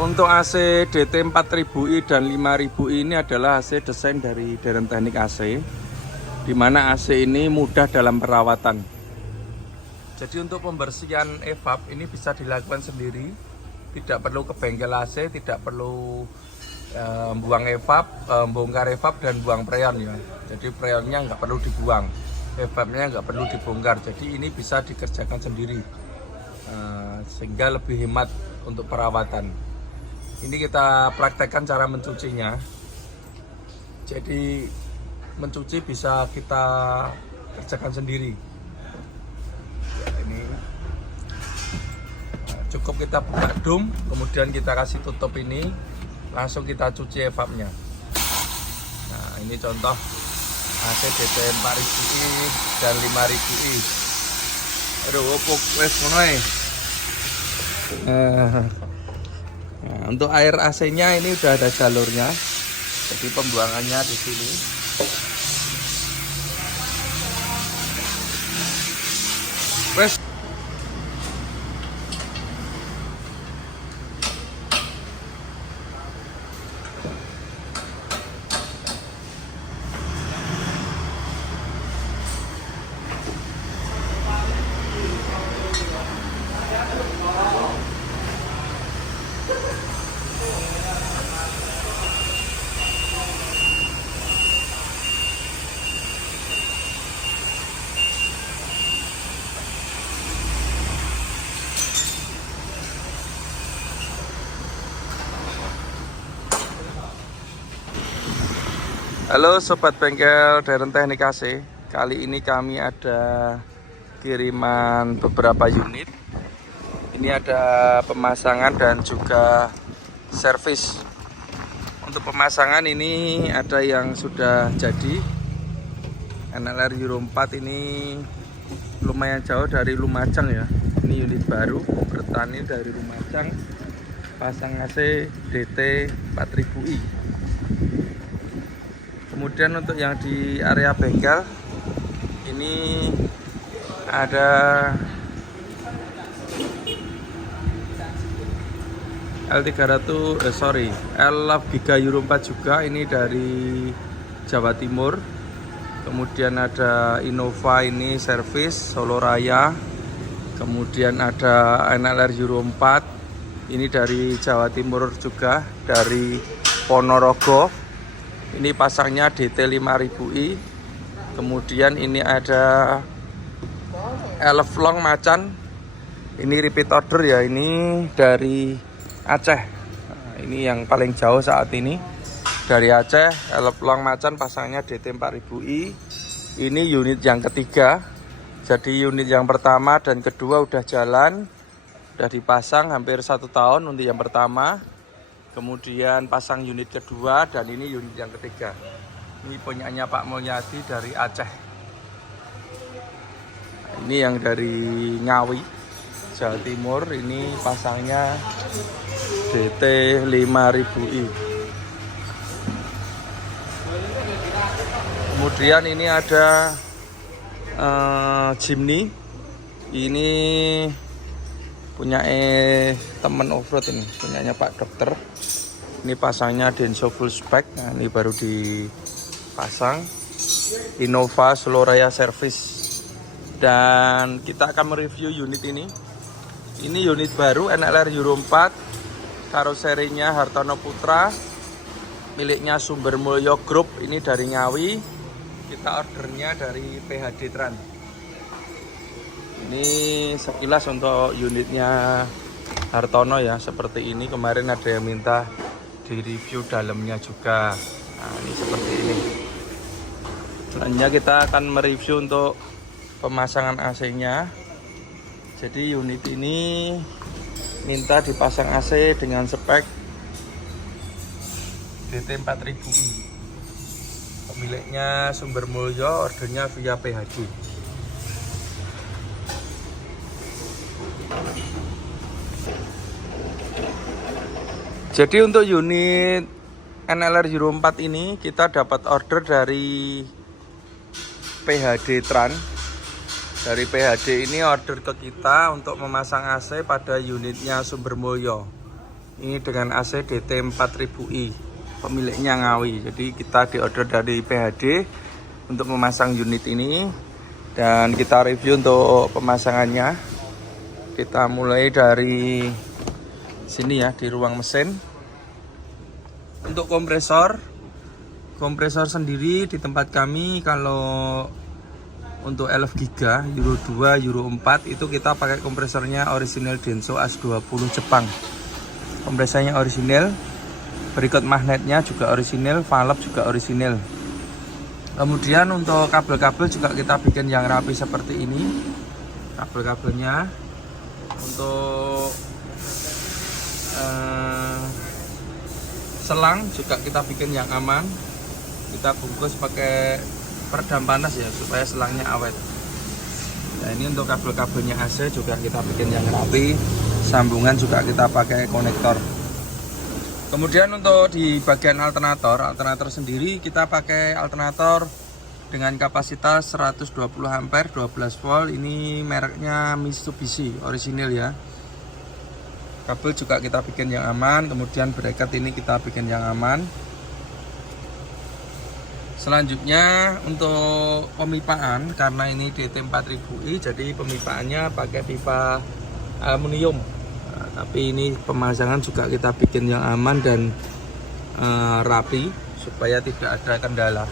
Untuk AC DT 4000i dan 5000i ini adalah AC desain dari Deren Teknik AC, di mana AC ini mudah dalam perawatan. Jadi untuk pembersihan evap ini bisa dilakukan sendiri, tidak perlu ke bengkel AC, tidak perlu buang evap, bongkar evap dan buang preon ya. Jadi preonnya nggak perlu dibuang, evapnya nggak perlu dibongkar. Jadi ini bisa dikerjakan sendiri, sehingga lebih hemat untuk perawatan. Ini kita praktekkan cara mencucinya. Jadi mencuci bisa kita kerjakan sendiri. Ya, ini cukup kita buka dum, kemudian kita kasih tutup ini, langsung kita cuci evapnya. Nah, ini contoh AC DT 4000i dan 5000i. Aduh, opok wes ngono. Nah, untuk air AC-nya ini udah ada jalurnya, jadi pembuangannya di sini. Wes. Halo Sobat Bengkel Deren Teknik AC. Kali ini kami ada kiriman beberapa unit. Ini ada pemasangan dan juga servis. Untuk pemasangan ini ada yang sudah jadi. NLR Euro 4 ini lumayan jauh dari Lumajang ya. Ini unit baru bertani dari Lumajang. Pasang AC DT 4000i. Kemudian untuk yang di area bengkel ini ada L300 L Giga Euro 4 juga, ini dari Jawa Timur. Kemudian ada Innova, ini servis Solo Raya. Kemudian ada NLR Euro 4, ini dari Jawa Timur juga, dari Ponorogo. Ini pasangnya DT 5000i. Kemudian ini ada Elf Long Macan. Ini repeat order ya, ini dari Aceh. Nah, ini yang paling jauh saat ini dari Aceh. Elf Long Macan pasangnya DT 4000i. Ini unit yang ketiga. Jadi unit yang pertama dan kedua udah jalan, udah dipasang hampir 1 tahun untuk yang pertama. Kemudian pasang unit kedua dan ini unit yang ketiga. Ini punyanya Pak Mulyadi dari Aceh. Ini yang dari Ngawi, Jawa Timur. Ini pasangnya DT 5000i. Kemudian ini ada Jimny. Ini punya teman offroad, ini punyanya Pak Dokter. Ini pasangnya Denso full spec. Nah, ini baru dipasang. Innova Solo Raya service. Dan kita akan mereview unit ini. Ini unit baru NLR Euro 4, karoserinya Hartono Putra, miliknya Sumber Mulyo Group. Ini dari Ngawi. Kita ordernya dari PHD Tran. Ini sekilas untuk unitnya Hartono ya, seperti ini. Kemarin ada yang minta di review dalamnya juga. Nah, ini seperti ini. Selanjutnya kita akan mereview untuk pemasangan AC-nya. Jadi unit ini minta dipasang AC dengan spek DT 4000i. Pemiliknya Sumber Mulyo, ordernya via PHD. Jadi untuk unit NLR Euro 4 ini kita dapat order dari PHD Tran. Dari PHD ini order ke kita untuk memasang AC pada unitnya Sumber Mulyo. Ini dengan AC DT 4000i, pemiliknya Ngawi. Jadi kita diorder dari PHD untuk memasang unit ini, dan kita review untuk pemasangannya. Kita mulai dari sini ya, di ruang mesin. Untuk kompresor sendiri di tempat kami, kalau untuk 11 giga Euro 2, Euro 4 itu kita pakai kompresornya original Denso AS20 Jepang. Kompresornya original, berikut magnetnya juga original, valve juga original. Kemudian untuk kabel-kabel juga kita bikin yang rapi seperti ini. Kabel-kabelnya untuk selang juga kita bikin yang aman. Kita bungkus pakai peredam panas ya, supaya selangnya awet. Nah, ini untuk kabel-kabelnya AC juga kita bikin yang rapi. Sambungan juga kita pakai konektor. Kemudian untuk di bagian alternator sendiri kita pakai alternator dengan kapasitas 120 ampere 12 volt. Ini mereknya Mitsubishi original ya. Kabel juga kita bikin yang aman. Kemudian bracket ini kita bikin yang aman. Selanjutnya untuk pemipaan, karena ini DT 4000i, jadi pemipaannya pakai pipa aluminium. Nah, tapi ini pemasangan juga kita bikin yang aman dan rapi supaya tidak ada kendala.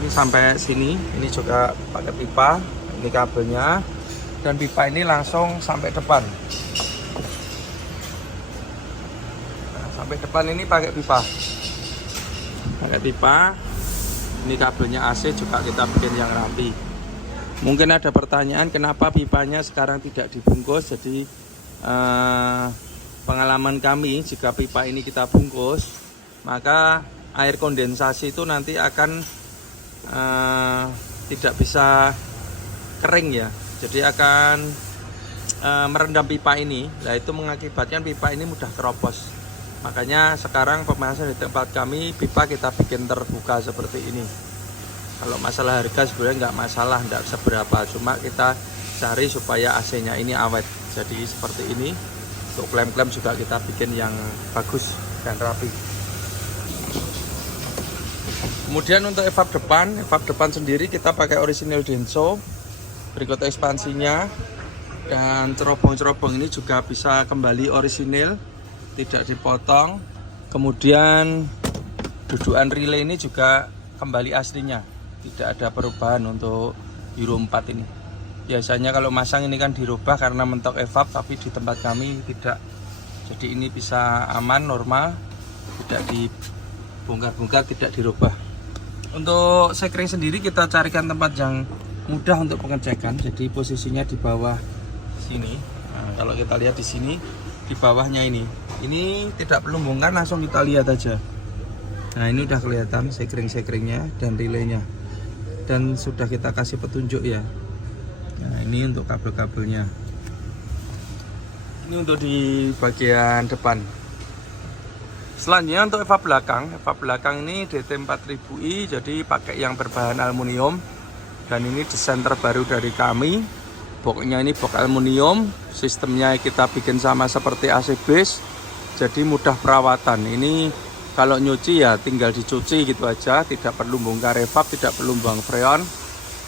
Ini sampai sini, ini juga pakai pipa, ini kabelnya, dan pipa ini langsung sampai depan. Nah, sampai depan ini pakai pipa. Ini kabelnya AC juga kita bikin yang rapi. Mungkin ada pertanyaan kenapa pipanya sekarang tidak dibungkus. Jadi pengalaman kami, jika pipa ini kita bungkus, maka air kondensasi itu nanti akan tidak bisa kering ya. Jadi akan merendam pipa ini. Nah, itu mengakibatkan pipa ini mudah keropos. Makanya sekarang pemasangan di tempat kami, pipa kita bikin terbuka seperti ini. Kalau masalah harga sebenarnya nggak masalah, nggak seberapa. Cuma kita cari supaya AC-nya ini awet. Jadi seperti ini. Untuk klem-klem juga kita bikin yang bagus dan rapi. Kemudian untuk evap depan sendiri kita pakai original Denso. Berikut ekspansinya. Dan cerobong-cerobong ini juga bisa kembali orisinil, tidak dipotong. Kemudian dudukan relay ini juga kembali aslinya, tidak ada perubahan untuk Euro 4 ini. Biasanya kalau masang ini kan dirubah karena mentok evap, tapi di tempat kami tidak. Jadi ini bisa aman, normal, tidak dibongkar-bongkar, tidak dirubah. Untuk sekring sendiri kita carikan tempat yang mudah untuk pengecekan. Jadi posisinya di bawah sini. Nah, kalau kita lihat di sini, di bawahnya ini tidak perlu bongkar, langsung kita lihat aja. Nah, ini udah kelihatan sekring-sekringnya dan relaynya, dan sudah kita kasih petunjuk ya. Nah, ini untuk kabel-kabelnya. Ini untuk di bagian depan. Selanjutnya untuk evap belakang ini DT 4000i, jadi pakai yang berbahan aluminium, dan ini desain terbaru dari kami. Boxnya ini box aluminium, sistemnya kita bikin sama seperti AC base, jadi mudah perawatan. Ini kalau nyuci ya tinggal dicuci gitu aja, tidak perlu bongkar evap, tidak perlu buang freon.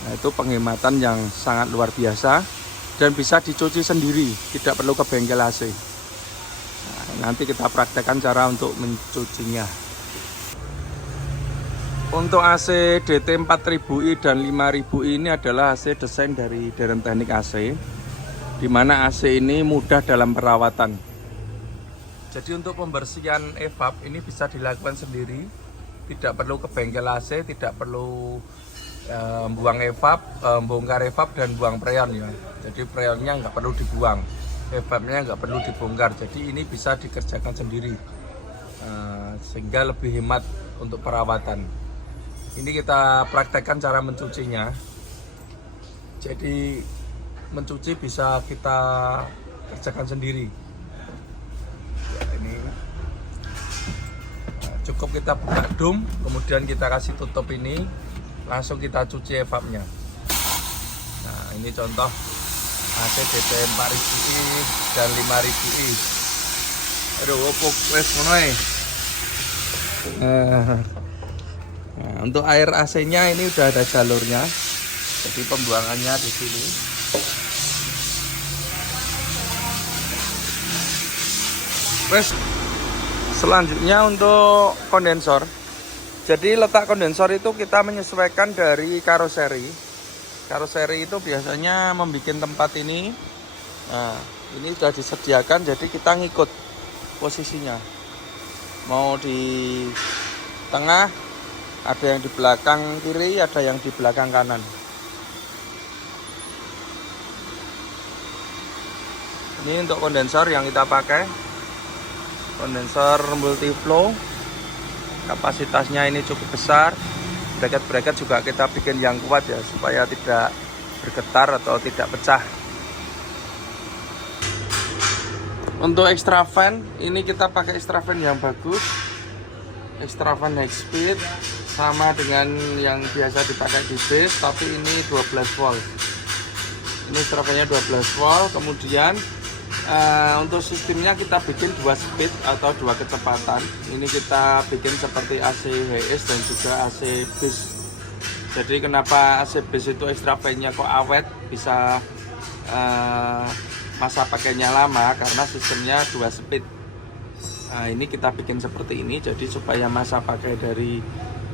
Nah, itu penghematan yang sangat luar biasa, dan bisa dicuci sendiri, tidak perlu ke bengkel AC. Nah, nanti kita praktekkan cara untuk mencucinya. Untuk AC DT 4000i dan 5000i ini adalah AC desain dari Deren Teknik AC, di mana AC ini mudah dalam perawatan. Jadi untuk pembersihan evap ini bisa dilakukan sendiri, tidak perlu ke bengkel AC, tidak perlu buang evap, bongkar evap dan buang freon ya. Jadi freonnya nggak perlu dibuang, evapnya nggak perlu dibongkar. Jadi ini bisa dikerjakan sendiri, sehingga lebih hemat untuk perawatan. Ini kita praktekkan cara mencucinya. Jadi mencuci bisa kita kerjakan sendiri. Ya, ini cukup kita buka dum, kemudian kita kasih tutup ini, langsung kita cuci evapnya. Nah, ini contoh AC DT 4000i dan 5000i. Aduh, opok wes ngono ae. Nah, untuk air AC-nya ini udah ada jalurnya. Jadi pembuangannya di sini. Wes, selanjutnya untuk kondensor. Jadi letak kondensor itu kita menyesuaikan dari karoseri. Karoseri itu biasanya membuat tempat ini. Nah, ini sudah disediakan, jadi kita ngikut posisinya. Mau di tengah, ada yang di belakang kiri, ada yang di belakang kanan. Ini untuk kondensor yang kita pakai. Kondensor multiflow. Kapasitasnya ini cukup besar. Bracket-bracket juga kita bikin yang kuat ya, supaya tidak bergetar atau tidak pecah. Untuk extra fan, ini kita pakai extra fan yang bagus. Extra fan high speed sama dengan yang biasa dipakai di base, tapi ini 12 volt. Ini extra fan-nya 12 volt. Kemudian untuk sistemnya kita bikin 2 speed atau 2 kecepatan. Ini kita bikin seperti AC HS dan juga AC base. Jadi kenapa AC base itu extra fan-nya kok awet, bisa masa pakainya lama, karena sistemnya 2 speed. Nah, ini kita bikin seperti ini, jadi supaya masa pakai dari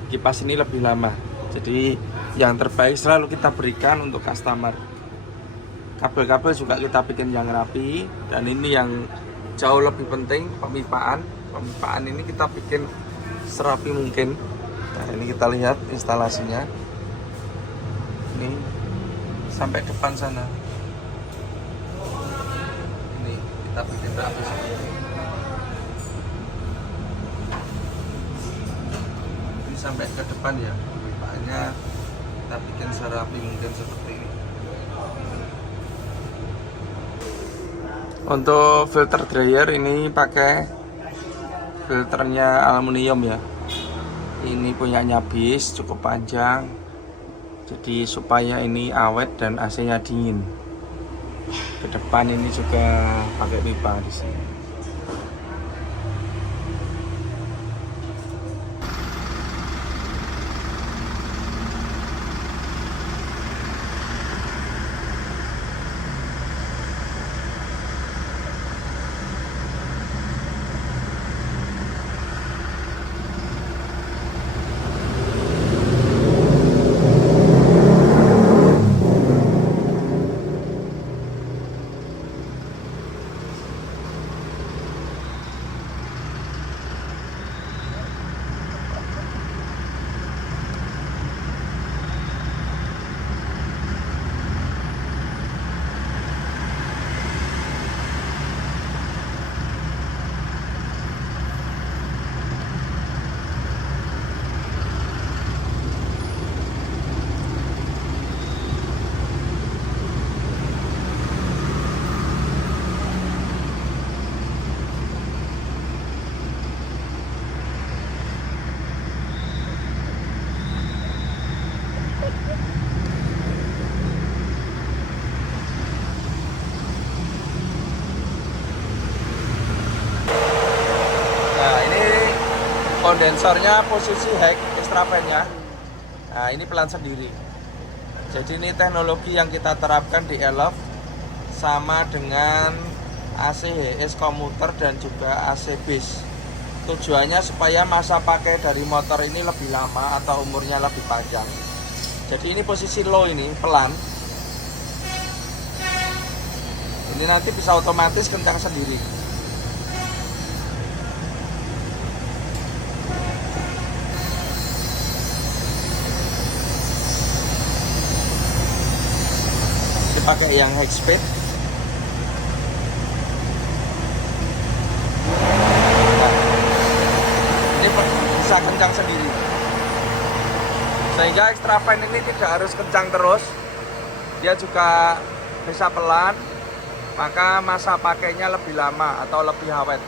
kipas ini lebih lama. Jadi yang terbaik selalu kita berikan untuk customer. Kabel-kabel juga kita bikin yang rapi. Dan ini yang jauh lebih penting, pemipaan. Pemipaan ini kita bikin serapi mungkin. Nah, ini kita lihat instalasinya. Ini sampai depan sana. Kita bikin rapi seperti ini. Ini sampai ke depan ya, pipaannya kita bikin serapi mungkin seperti ini. Untuk filter dryer ini pakai filternya aluminium ya. Ini punyanya BIS, cukup panjang. Jadi supaya ini awet dan AC-nya dingin. Ke depan ini juga pakai pipa di sini. Kondensornya posisi high, extra fan-nya. Nah, ini pelan sendiri. Jadi ini teknologi yang kita terapkan di Elove, sama dengan AC HS komuter dan juga AC base. Tujuannya supaya masa pakai dari motor ini lebih lama atau umurnya lebih panjang. Jadi ini posisi low, ini pelan. Ini nanti bisa otomatis kencang sendiri. Pakai yang high speed. Nah, ini bisa kencang sendiri, sehingga extra fan ini tidak harus kencang terus, dia juga bisa pelan, maka masa pakainya lebih lama atau lebih awet.